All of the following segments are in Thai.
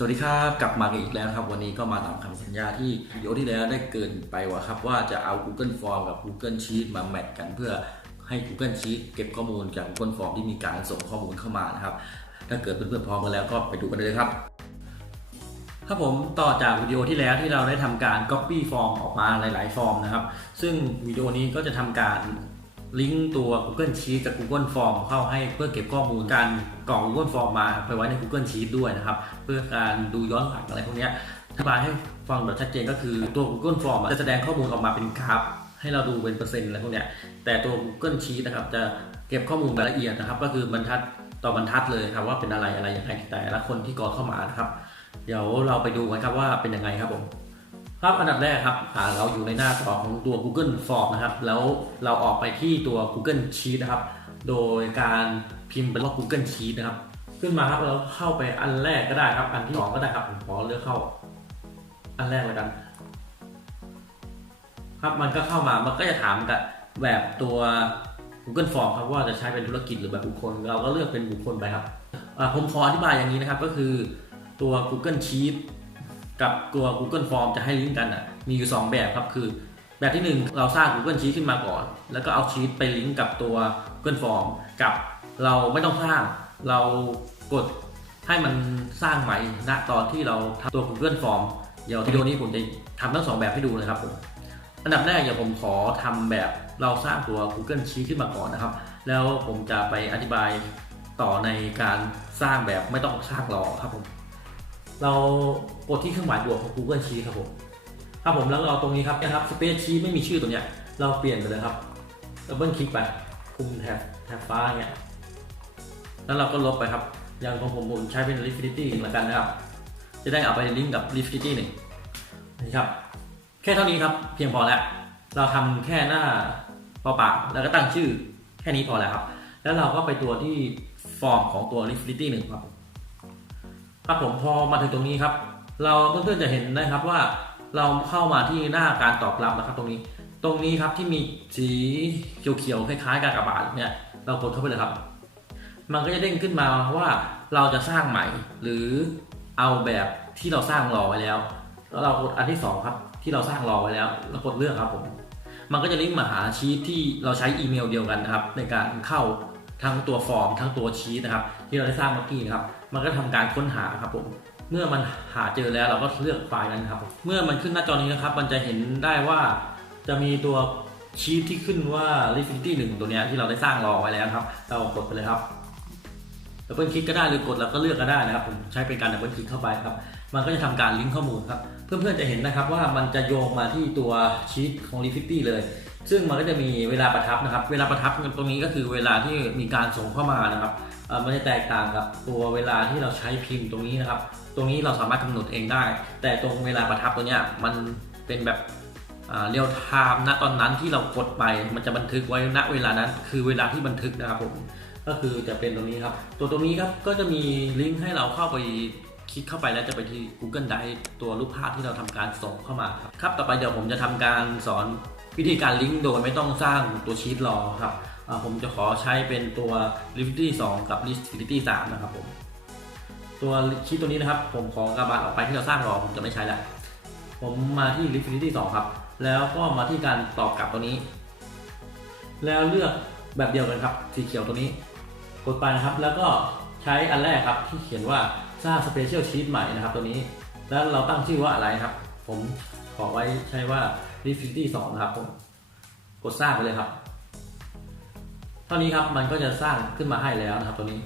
สวัสดีครับ กลับมากันอีกแล้วครับ วันนี้ก็มาตามคำสัญญาที่วิดีโอที่แล้วได้เกินไปว่าครับ ว่าจะเอา Google Form กับ Google Sheet มาแมทกันเพื่อให้ Google Sheet เก็บข้อมูลจาก Google Form ที่มีการส่งข้อมูลเข้ามานะครับ ถ้าเกิดเพื่อนๆพร้อมกันแล้วก็ไปดูกันเลยครับครับผมต่อจากวิดีโอที่แล้วที่เราได้ทำการ Copy Form ออกมาหลาย ๆ ฟอร์มนะครับ ซึ่งวิดีโอนี้ก็จะทำการ ลิงก์ตัว Google Sheets กับ Google Form เข้าให้เพื่อเก็บข้อมูลการกรอก Google Form มาไปไว้ใน Google Sheets ด้วยนะครับ เพื่อการดูย้อนหลังอะไรพวกนี้อธิบายให้ฟังแบบชัดเจนก็คือตัว Google Form จะแสดงข้อมูลออกมาเป็นกราฟ ให้เราดูเป็นเปอร์เซ็นต์อะไรพวกนี้แต่ตัว Google Sheets นะครับจะเก็บข้อมูลรายละเอียดนะครับ ก็คือบรรทัดต่อบรรทัดเลยครับว่าเป็นอะไรอะไรยังไงแต่ละคนที่กรอกเข้ามานะครับ เดี๋ยวเราไปดูกันครับว่าเป็นยังไงครับผม ครับอันดับแรกครับเราอยู่ในหน้าต่อของตัว Google Form นะครับ แล้วเราออกไปที่ตัว Google Sheet นะครับ โดยการพิมพ์เป็นว่า Google Sheet นะครับ ขึ้นมาครับเราเข้าไปอันแรกก็ได้ครับ อันที่สองก็ได้ครับผมขอเลือกเข้า อันแรกเลยกันครับมันก็เข้ามามันก็จะถามกับแบบตัว Google Form ครับว่าจะใช้เป็นธุรกิจหรือแบบบุคคล เราก็เลือกเป็นบุคคลไปครับผมขออธิบายอย่างนี้นะครับก็คือตัว Google Sheet กับตัว Google Form จะให้ลิงก์กันอะมีอยู่ 2 แบบครับคือ แบบที่ 1 เราสร้าง Google Sheet ขึ้นมาก่อน แล้วก็เอาชีตไปลิงก์กับตัว Google Form กับเราไม่ต้องสร้างเรากดให้มันสร้างใหม่ณตอนที่เราทำตัว Google Form เดี๋ยววิดีโอนี้ผมจะทำทั้งสองแบบให้ดูเลยครับผมอันดับแรกเดี๋ยวผมขอทำแบบเราสร้างตัว Google Sheet ขึ้นมาก่อนนะครับ แล้วผมจะไปอธิบายต่อในการสร้างแบบไม่ต้องสร้างรอครับผม เรากดที่เครื่องหมายบวกของ Google Sheet ครับผมครับผมแล้วเราตรงนี้ครับนะครับ Space Sheet ไม่มีชื่อตัวเนี้ยเราเปลี่ยนไปเลยครับดับเบิลคลิกไปคุมแท็บแท็บฟ้าเงี้ยแล้วเราก็ลบไปครับอย่างของผมผมใช้เป็น Liquidity เหมือนกันนะครับ จะได้เอาไปลิงก์กับ Liquidity หนึ่งนี่ครับ แค่เท่านี้ครับเพียงพอแล้ว เราทำแค่หน้าเปล่าๆแล้วก็ตั้งชื่อแค่นี้พอแล้วครับ แล้วเราก็ไปตัวที่ฟอร์มของตัว Liquidity หนึ่งครับ ครับผมพอมาถึงตรงนี้ครับ เราเพื่อนๆจะเห็นนะครับว่าเราเข้ามาที่หน้าการตอบรับนะครับ ตรงนี้ตรงนี้ครับที่มีสีเขียวๆคล้ายๆกากบาทเนี่ยเรากดเข้าไปเลยครับ มันก็จะเด้งขึ้นมาว่าเราจะสร้างใหม่ หรือเอาแบบที่เราสร้างรอไว้แล้ว แล้วเรากดอันที่สองครับที่เราสร้างรอไว้แล้วแล้วกดเลือกครับผมมันก็จะลิงก์มาหาชีทที่เราใช้อีเมลเดียวกันนะครับ ในการเข้าทั้งตัวฟอร์มทั้งตัวชีทนะครับ ที่เราได้สร้างเมื่อกี้นะครับ มันก็ทำการค้นหาครับผม เมื่อมันหาเจอแล้วเราก็เลือกไฟล์นั้นครับ เมื่อมันขึ้นหน้าจอนี้นะครับ มันจะเห็นได้ว่าจะมีตัวชีทที่ขึ้นว่า r e f i n i t y 1ตัวนี้ที่เราได้สร้างรอไว้แล้วครับ เรากดไปเลยครับ ดับเบิลคลิกก็ได้หรือกดแล้วก็เลือกก็ได้นะครับ ผมใช้เป็นการดับเบิลคลิกเข้าไปครับ มันก็จะทำการลิงก์ข้อมูลครับ เพื่อนๆจะเห็นนะครับว่ามันจะโยงมาที่ตัวชีตของ Liquidity เลย ซึ่งมันก็จะมีเวลาประทับนะครับ เวลาประทับตรงนี้ก็คือเวลาที่มีการส่งเข้ามานะครับมันจะแตกต่างกับตัวเวลาที่เราใช้พิมพ์ตรงนี้นะครับ ตรงนี้เราสามารถกำหนดเองได้ แต่ตรงเวลาประทับตัวเนี้ยมันเป็นแบบเรียลไทม์ณตอนนั้นที่เรากดไป มันจะบันทึกไว้ณเวลานั้น คือเวลาที่บันทึกนะครับผม ก็คือจะเป็นตรงนี้ครับ ตัวตรงนี้ครับก็จะมีลิงก์ให้เราเข้าไปคลิกเข้าไปแล้วจะไปที่ Google Drive ตัวรูปภาพที่เราทำการส่งเข้ามาครับครับต่อไปเดี๋ยวผมจะทำการสอนวิธีการลิงก์โดยไม่ต้องสร้างตัวชีตรอครับผมจะขอใช้เป็นตัว Liquidity 2 กับ Liquidity 3 นะครับผม ตัวชีตตัวนี้นะครับ ผมขอกระบาดออกไปที่เราสร้างรอผมจะไม่ใช้แล้วผมมาที่ Liquidity 2 ครับ แล้วก็มาที่การตอบกลับตัวนี้ แล้วเลือกแบบเดียวกันครับสีเขียวตัวนี้ กดไปนะครับ แล้วก็ใช้อันแรกครับที่เขียนว่าสร้าง Special Sheet ใหม่นะครับ ตัวนี้แล้วเราตั้งชื่อว่าอะไรครับ ผมขอไว้ใช้ว่า Liquidity 2นะครับผมกดสร้างไปเลยครับ เท่านี้ครับมันก็จะสร้างขึ้นมาให้แล้วนะครับ ตัวนี้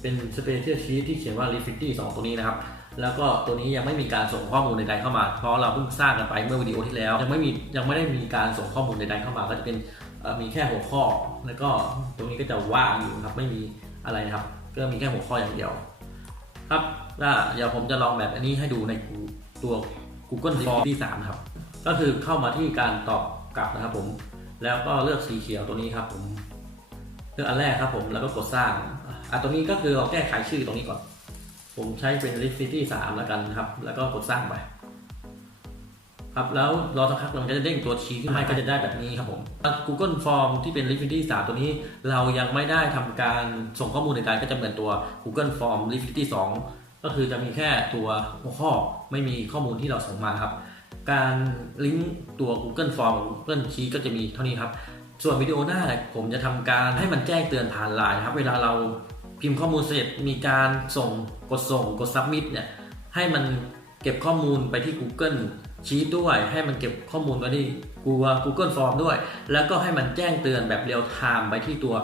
เป็น Special Sheet ที่เขียนว่า Liquidity 2ตัวนี้นะครับ แล้วก็ตัวนี้ยังไม่มีการส่งข้อมูลใดๆเข้ามา เพราะเราเพิ่งสร้างกันไปเมื่อวิดีโอที่แล้ว ยังไม่มียังไม่ได้มีการส่งข้อมูลใดๆเข้ามา ก็จะเป็น มีแค่หัวข้อแล้วก็ตรงนี้ก็จะว่างอยู่ครับไม่มีอะไรนะครับ ก็มีแค่หัวข้ออย่างเดียว ครับแล้วเดี๋ยวผมจะลองแบบอันนี้ให้ดูในตัว Google Form ที่3ครับ ก็คือเข้ามาที่การตอบกลับนะครับผมแล้วก็เลือกสีเขียวตัวนี้ครับผมเลือกอันแรกครับผมแล้วก็กดสร้างอะตัวนี้ก็คือเราแก้ไขชื่อตรงนี้ก่อน ผมใช้เป็น Liquidity 3แล้วกันครับ แล้วก็กดสร้างไป ครับแล้วรอสักพักมันก็จะเด้งตัวชี้ขึ้นมาก็จะได้แบบนี้ครับผม Google Form ที่เป็น Liquidity 3 ตัวนี้เรายังไม่ได้ทำการส่งข้อมูลในการก็จะเหมือนตัว Google Form Liquidity 2 ก็คือจะมีแค่ตัวหัวข้อไม่มีข้อมูลที่เราส่งมาครับ การลิงก์ตัว Google Form กับ Google Sheet ก็จะมีเท่านี้ครับส่วนวิดีโอหน้าผมจะทำการให้มันแจ้งเตือนผ่านไลน์นะครับ เวลาเราพิมพ์ข้อมูลเสร็จมีการส่งกดส่งกด submit เนี่ยให้มัน เก็บข้อมูลไปที่ Google Sheet ด้วยให้มันเก็บข้อมูลไว้ที่ Google Google Form ด้วย แล้วก็ให้มันแจ้งเตือนแบบเรียลไทม์ไปที่ตัว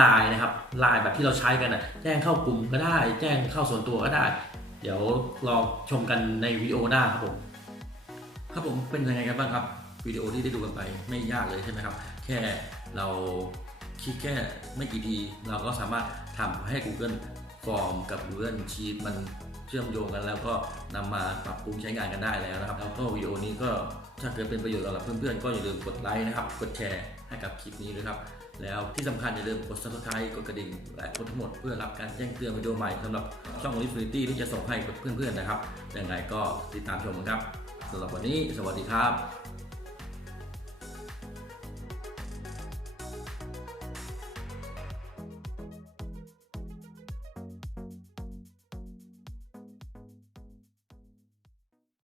Line นะครับ Line แบบที่เราใช้กันนะแจ้งเข้ากลุ่มก็ได้ แจ้งเข้าส่วนตัวก็ได้ เดี๋ยวรอชมกันในวิดีโอหน้าครับผมครับผมเป็นยังไงกันบ้างครับวิดีโอที่ได้ดูกันไปไม่ยากเลยใช่ไหมครับ แค่เราคลิกแค่ไม่กี่ทีเราก็สามารถทำให้ Google Form กับ Google Sheet มัน ชื่อมโยงกันแล้วก็นำมาปรับปรุงใช้งานกันได้แล้วนะครับ แล้วก็วิดีโอนี้ก็ถ้าเกิดเป็นประโยชน์สำหรับเพื่อนๆ ก็อย่าลืมกดไลค์นะครับ กดแชร์ให้กับคลิปนี้ด้วยครับ แล้วที่สำคัญอย่าลืมกด subscribe กดกระดิ่งและกดทั้งหมดเพื่อรับการแจ้งเตือนวิดีโอใหม่สำหรับช่อง Infinity ที่จะส่งให้กับเพื่อนๆนะครับยังไงก็ติดตามชมกันครับสำหรับวันนี้ สวัสดีครับ